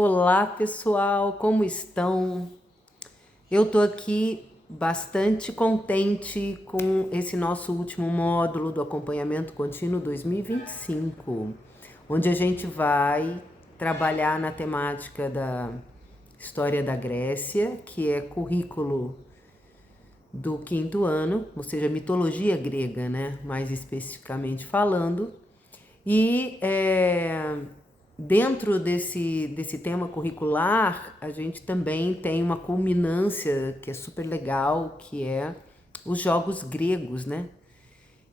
Olá pessoal, como estão? Eu tô aqui bastante contente com esse nosso último módulo do acompanhamento contínuo 2025, onde a gente vai trabalhar na temática da história da Grécia, que é currículo do quinto ano, ou seja, mitologia grega, né? Mais especificamente falando. E dentro desse tema curricular, a gente também tem uma culminância que é super legal, que é os jogos gregos, né?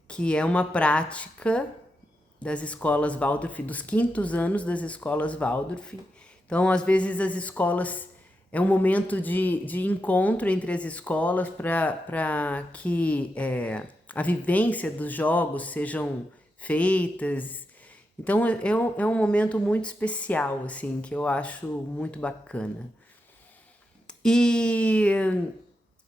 Que é uma prática das escolas Waldorf, dos quintos anos das escolas Waldorf. Então, às vezes, as escolas é um momento de encontro entre as escolas para que a vivência dos jogos sejam feitas. Então, é um momento muito especial, assim, que eu acho muito bacana. E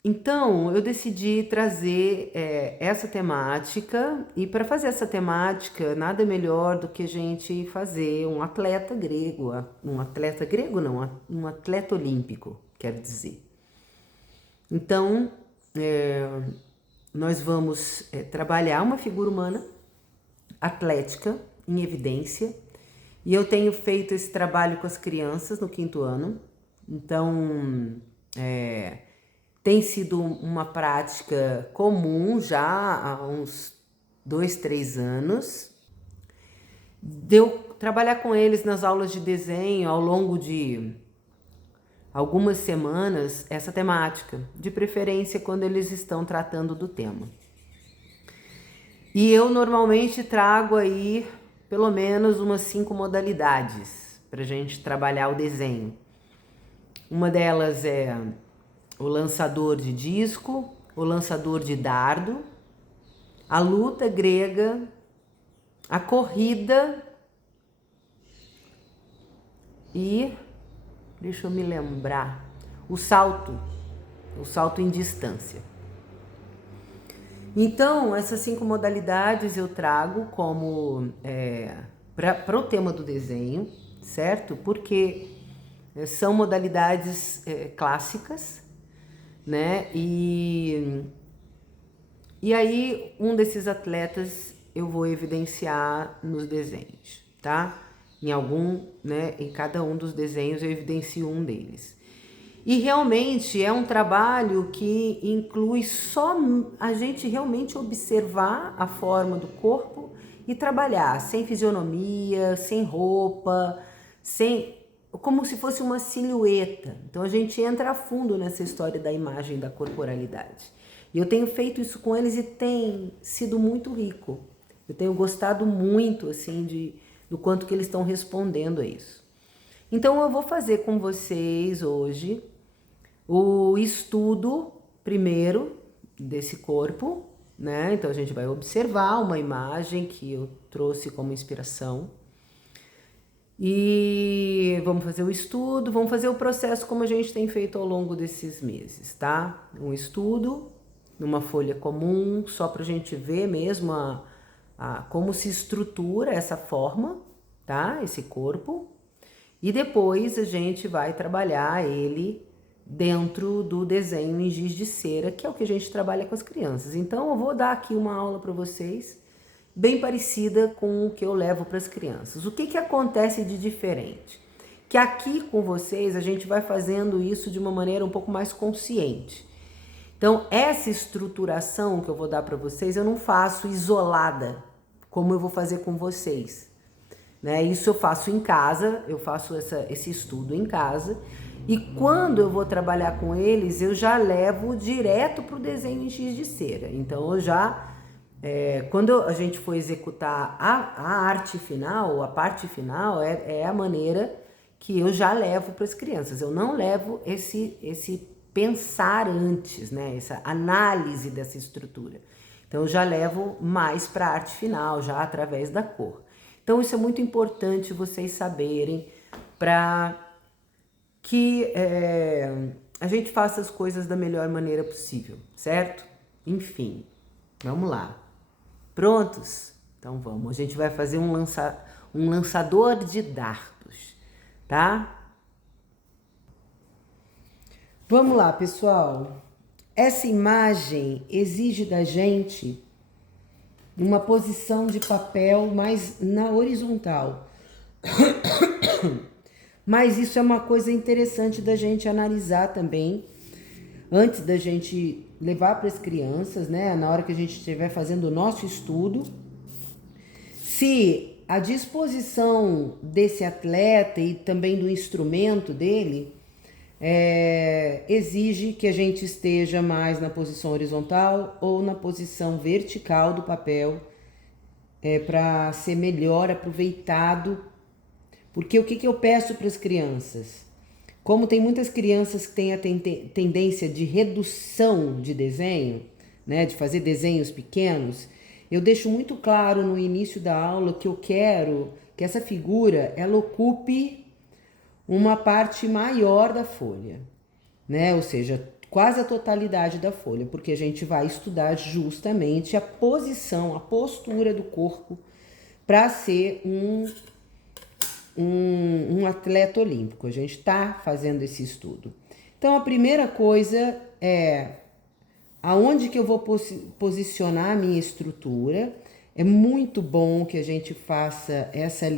então eu decidi trazer essa temática, e para fazer essa temática, nada melhor do que a gente fazer um atleta grego, um atleta olímpico, quero dizer. Então, nós vamos trabalhar uma figura humana atlética em evidência, e eu tenho feito esse trabalho com as crianças no quinto ano. Então, tem sido uma prática comum já há uns 2, 3 anos. De eu trabalhar com eles nas aulas de desenho ao longo de algumas semanas essa temática, de preferência quando eles estão tratando do tema. E eu normalmente trago aí pelo menos umas 5 modalidades para a gente trabalhar o desenho. Uma delas é o lançador de disco, o lançador de dardo, a luta grega, a corrida e, deixa eu me lembrar, o salto em distância. Então, essas 5 modalidades eu trago como para o tema do desenho, certo? Porque são modalidades clássicas, né? E aí um desses atletas eu vou evidenciar nos desenhos, tá? Em cada um dos desenhos eu evidencio um deles. E realmente é um trabalho que inclui só a gente realmente observar a forma do corpo e trabalhar sem fisionomia, sem roupa, como se fosse uma silhueta. Então a gente entra a fundo nessa história da imagem da corporalidade. E eu tenho feito isso com eles e tem sido muito rico. Eu tenho gostado muito assim do quanto que eles estão respondendo a isso. Então eu vou fazer com vocês hoje o estudo primeiro desse corpo, né? Então a gente vai observar uma imagem que eu trouxe como inspiração. E vamos fazer o estudo, vamos fazer o processo como a gente tem feito ao longo desses meses, tá? Um estudo numa folha comum, só para a gente ver mesmo como se estrutura essa forma, tá? Esse corpo. E depois a gente vai trabalhar ele dentro do desenho em giz de cera, que é o que a gente trabalha com as crianças. Então eu vou dar aqui uma aula para vocês bem parecida com o que eu levo para as crianças. O que acontece de diferente? Que aqui com vocês a gente vai fazendo isso de uma maneira um pouco mais consciente. Então essa estruturação que eu vou dar para vocês eu não faço isolada, como eu vou fazer com vocês. Né? Isso eu faço em casa, eu faço esse estudo em casa. E quando eu vou trabalhar com eles, eu já levo direto para o desenho em giz de cera. Então, quando a gente for executar a arte final, a parte final, é a maneira que eu já levo para as crianças. Eu não levo esse pensar antes, né? Essa análise dessa estrutura. Então, eu já levo mais para a arte final, já através da cor. Então, isso é muito importante vocês saberem para que a gente faça as coisas da melhor maneira possível, certo? Enfim, vamos lá. Prontos? Então vamos. A gente vai fazer um lançador de dardos, tá? Vamos lá, pessoal. Essa imagem exige da gente uma posição de papel mais na horizontal. Mas isso é uma coisa interessante da gente analisar também, antes da gente levar para as crianças, né? Na hora que a gente estiver fazendo o nosso estudo, se a disposição desse atleta e também do instrumento dele exige que a gente esteja mais na posição horizontal ou na posição vertical do papel, para ser melhor aproveitado. Porque o que eu peço para as crianças? Como tem muitas crianças que têm a tendência de redução de desenho, né, de fazer desenhos pequenos, eu deixo muito claro no início da aula que eu quero que essa figura ela ocupe uma parte maior da folha, né? Ou seja, quase a totalidade da folha, porque a gente vai estudar justamente a posição, a postura do corpo para ser um atleta olímpico. A gente está fazendo esse estudo. Então, a primeira coisa é aonde que eu vou posicionar a minha estrutura. É muito bom que a gente faça essas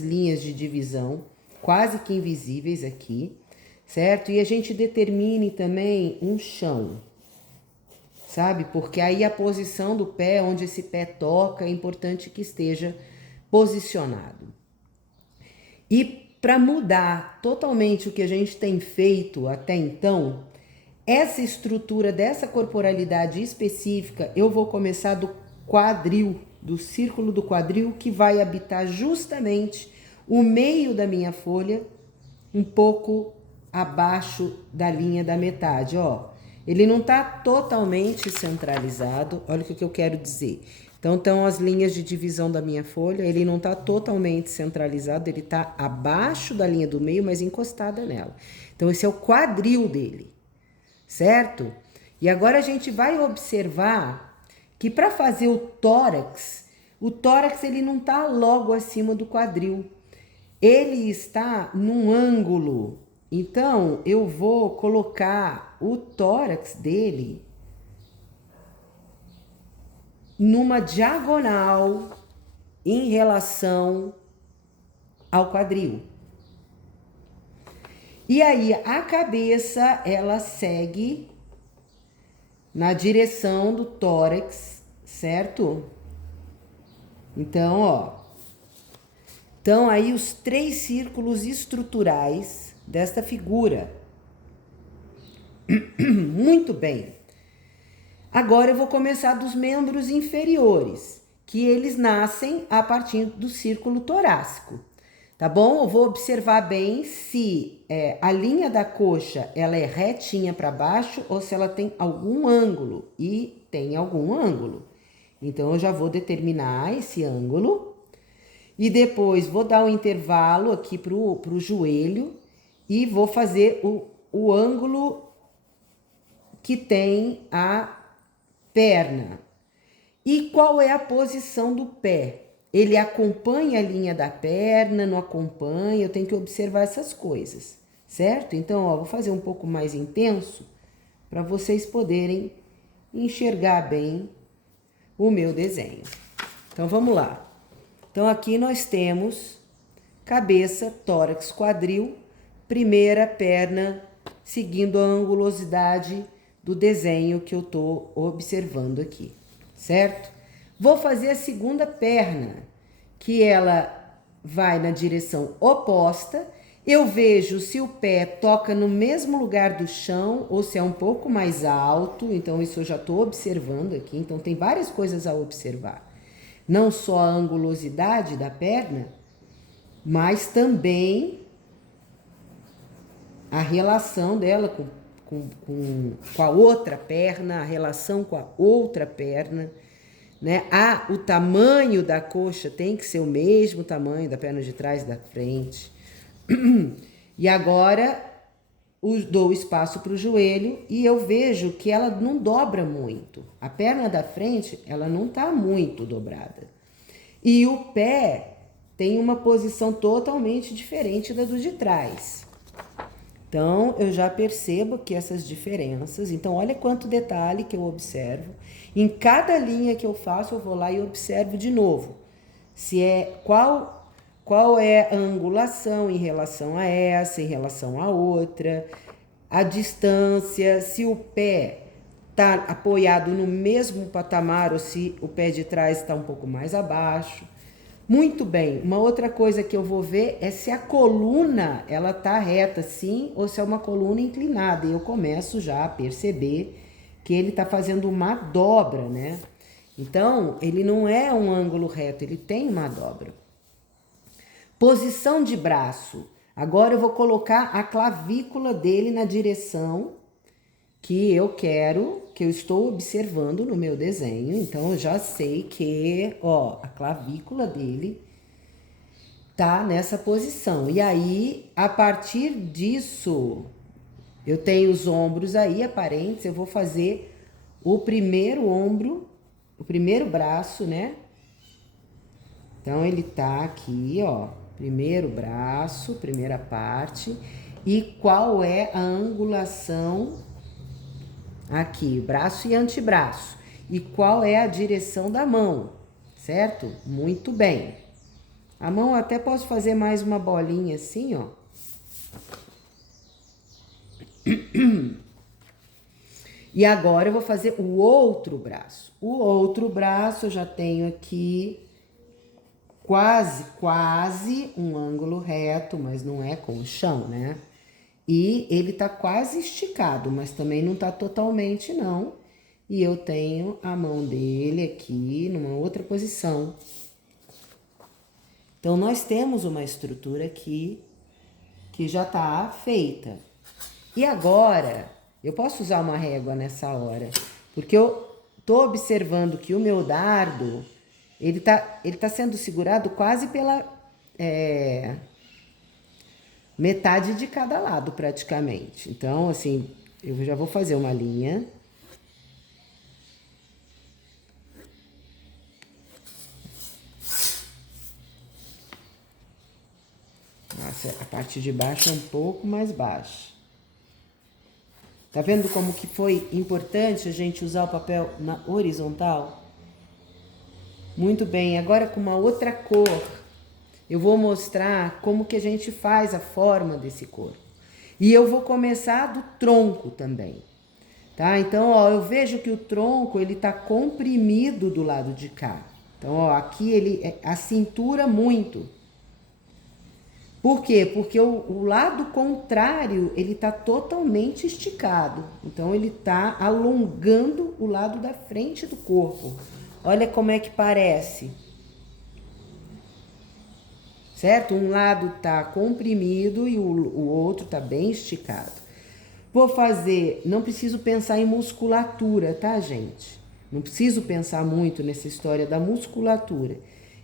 linhas de divisão, quase que invisíveis aqui, certo? E a gente determine também um chão, sabe? Porque aí a posição do pé, onde esse pé toca, é importante que esteja posicionado. E para mudar totalmente o que a gente tem feito até então, essa estrutura dessa corporalidade específica, eu vou começar do quadril, do círculo do quadril, que vai habitar justamente o meio da minha folha, um pouco abaixo da linha da metade, ó. Ele não está totalmente centralizado, olha o que eu quero dizer. Então, estão as linhas de divisão da minha folha, ele não está totalmente centralizado, ele está abaixo da linha do meio, mas encostada nela. Então, esse é o quadril dele, certo? E agora a gente vai observar que para fazer o tórax ele não está logo acima do quadril, ele está num ângulo. Então, eu vou colocar o tórax dele numa diagonal em relação ao quadril. E aí a cabeça ela segue na direção do tórax, certo? Então, ó. Então aí os 3 círculos estruturais desta figura. Muito bem. Agora eu vou começar dos membros inferiores, que eles nascem a partir do círculo torácico, tá bom? Eu vou observar bem se a linha da coxa ela é retinha para baixo ou se ela tem algum ângulo, e tem algum ângulo. Então eu já vou determinar esse ângulo e depois vou dar um intervalo aqui pro joelho e vou fazer o ângulo que tem a perna. E qual é a posição do pé? Ele acompanha a linha da perna, não acompanha? Eu tenho que observar essas coisas, certo? Então, ó, vou fazer um pouco mais intenso para vocês poderem enxergar bem o meu desenho. Então, vamos lá. Então, aqui nós temos cabeça, tórax, quadril, primeira perna, seguindo a angulosidade do desenho que eu estou observando aqui, certo? Vou fazer a segunda perna, que ela vai na direção oposta. Eu vejo se o pé toca no mesmo lugar do chão ou se é um pouco mais alto. Então, isso eu já estou observando aqui. Então, tem várias coisas a observar. Não só a angulosidade da perna, mas também a relação dela com a outra perna, a relação com a outra perna, né? O tamanho da coxa tem que ser o mesmo tamanho da perna de trás e da frente. E agora dou espaço para o joelho e eu vejo que ela não dobra muito. A perna da frente, ela não está muito dobrada. E o pé tem uma posição totalmente diferente da do de trás. Então, eu já percebo que essas diferenças... Então, olha quanto detalhe que eu observo. Em cada linha que eu faço, eu vou lá e observo de novo. Se é qual é a angulação em relação a essa, em relação a outra. A distância, se o pé está apoiado no mesmo patamar ou se o pé de trás está um pouco mais abaixo. Muito bem, uma outra coisa que eu vou ver é se a coluna ela tá reta sim ou se é uma coluna inclinada. E eu começo já a perceber que ele tá fazendo uma dobra, né? Então, ele não é um ângulo reto, ele tem uma dobra. Posição de braço. Agora eu vou colocar a clavícula dele na direção que eu quero, que eu estou observando no meu desenho. Então, eu já sei que, ó, a clavícula dele tá nessa posição. E aí, a partir disso, eu tenho os ombros aí aparentes, eu vou fazer o primeiro ombro, o primeiro braço, né? Então, ele tá aqui, ó, primeiro braço, primeira parte. E qual é a angulação aqui, braço e antebraço. E qual é a direção da mão, certo? Muito bem. A mão até posso fazer mais uma bolinha assim, ó. E agora eu vou fazer o outro braço. O outro braço eu já tenho aqui quase um ângulo reto, mas não é com o chão, né? E ele tá quase esticado, mas também não tá totalmente não. E eu tenho a mão dele aqui numa outra posição. Então, nós temos uma estrutura aqui que já tá feita. E agora, eu posso usar uma régua nessa hora, porque eu tô observando que o meu dardo, ele tá sendo segurado quase pela metade de cada lado, praticamente. Então, assim, eu já vou fazer uma linha. Nossa, a parte de baixo é um pouco mais baixa. Tá vendo como que foi importante a gente usar o papel na horizontal? Muito bem, agora com uma outra cor, eu vou mostrar como que a gente faz a forma desse corpo. E eu vou começar do tronco também, tá? Então, ó, eu vejo que o tronco, ele tá comprimido do lado de cá. Então, ó, aqui ele a cintura muito. Por quê? Porque o lado contrário, ele tá totalmente esticado. Então, ele tá alongando o lado da frente do corpo. Olha como é que parece. Certo? Um lado tá comprimido e o outro tá bem esticado. Vou fazer, não preciso pensar em musculatura, tá, gente? Não preciso pensar muito nessa história da musculatura.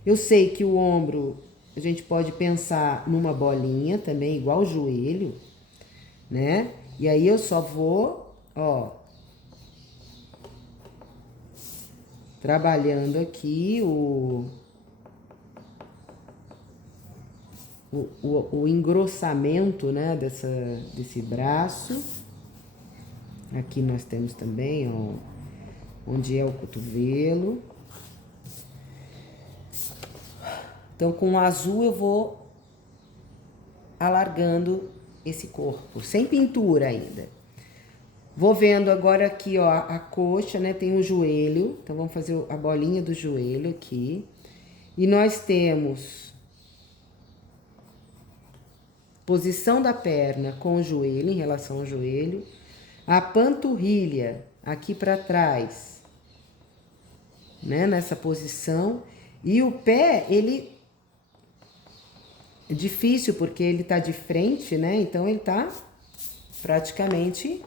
Eu sei que o ombro, a gente pode pensar numa bolinha também, igual o joelho, né? E aí eu só vou, ó, trabalhando aqui o engrossamento, né, desse braço. Aqui nós temos também, ó, onde é o cotovelo. Então, com o azul eu vou alargando esse corpo, sem pintura ainda. Vou vendo agora aqui, ó, a coxa, né, tem o joelho. Então, vamos fazer a bolinha do joelho aqui. E nós temos posição da perna com o joelho, em relação ao joelho. A panturrilha aqui para trás, né, nessa posição. E o pé, ele é difícil porque ele tá de frente, né? Então, ele tá praticamente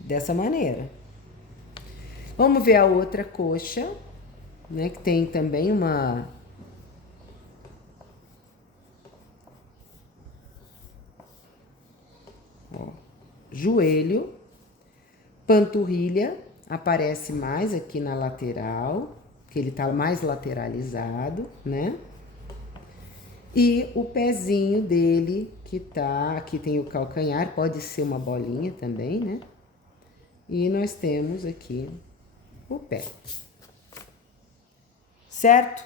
dessa maneira. Vamos ver a outra coxa, né? Que tem também uma... Ó, joelho, panturrilha, aparece mais aqui na lateral, que ele tá mais lateralizado, né? E o pezinho dele, que tá, aqui tem o calcanhar, pode ser uma bolinha também, né? E nós temos aqui o pé. Certo?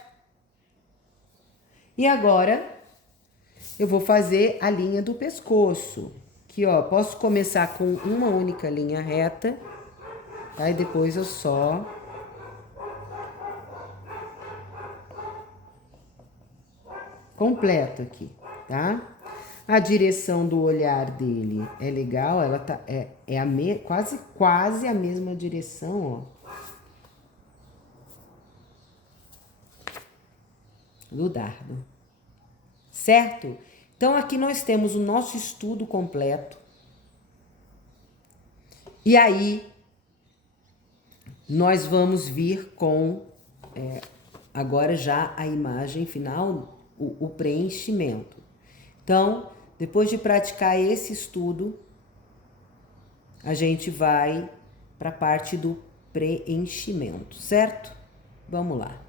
E agora, eu vou fazer a linha do pescoço. Que, ó, posso começar com uma única linha reta, tá? E depois eu só completo aqui, tá? A direção do olhar dele é legal, ela tá quase a mesma direção, ó, do dardo. Certo? Então aqui nós temos o nosso estudo completo. E aí nós vamos vir com agora já a imagem final, o preenchimento. Então, depois de praticar esse estudo, a gente vai para a parte do preenchimento, certo? Vamos lá.